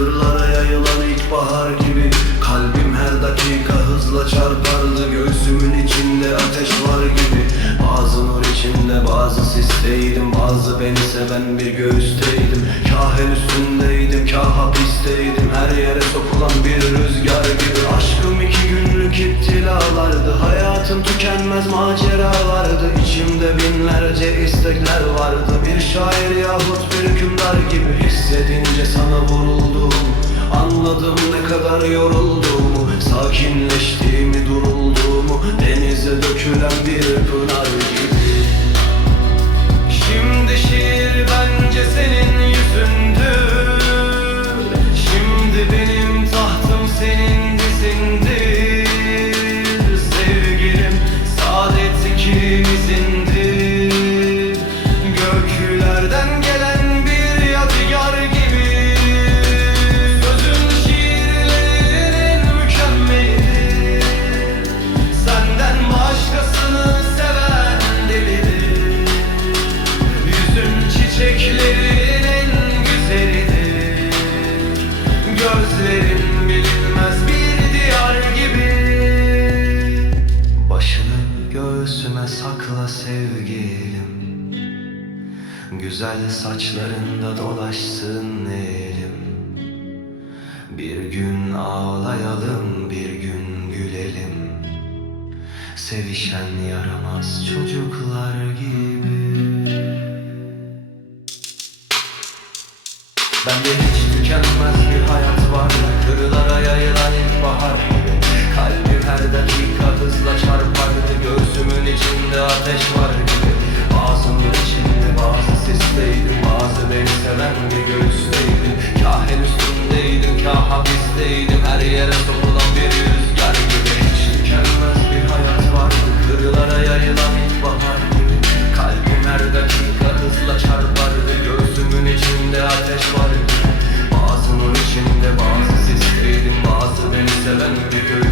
Kırlara yayılan ilkbahar gibi Kalbim her dakika hızla çarpardı. Göğsümün içinde ateş var gibi. Bazı nur içinde bazı sisteydim. Bazı beni seven bir göğüsteydim. Kahel üstündeydim kah hapisteydim. Her yere sokulan bir rüzgar gibi. Aşkım iki günlük iptilalardı. Hayatım tükenmez maceralardı. İçimde binlerce istekler vardı. Bir şarkı ne kadar yorulduğumu Sakinleştiğimi durulduğumu Denize dökülen bir pınar gibi. Şimdi şiir bence senin yüzündür. Şimdi benim tahtım senin dizindir. Sevgilim saadet ikimizindir Güzel saçlarında dolaşsın elim. Bir gün ağlayalım bir gün gülelim. Sevişen yaramaz çocuklar gibi. Bende hiç tükenmez bir hayat var. Kırlara yayılan ilkbahar gibi. Kalbim her dakika hızla çarpardı Göğsümün içinde ateş var sen de göğüsteydin Kah el üstündeydim, kah hapisteydim Her yere sokulan bir rüzgar gibi. Hiç tükenmez bir hayat vardı Kırlara yayılan ilkbahar gibi. Kalbim her dakika hızla çarpardı Göğsümün içinde ateş vardı. Bazının içinde bazı sizdeydim Bazı beni seven bir göğüs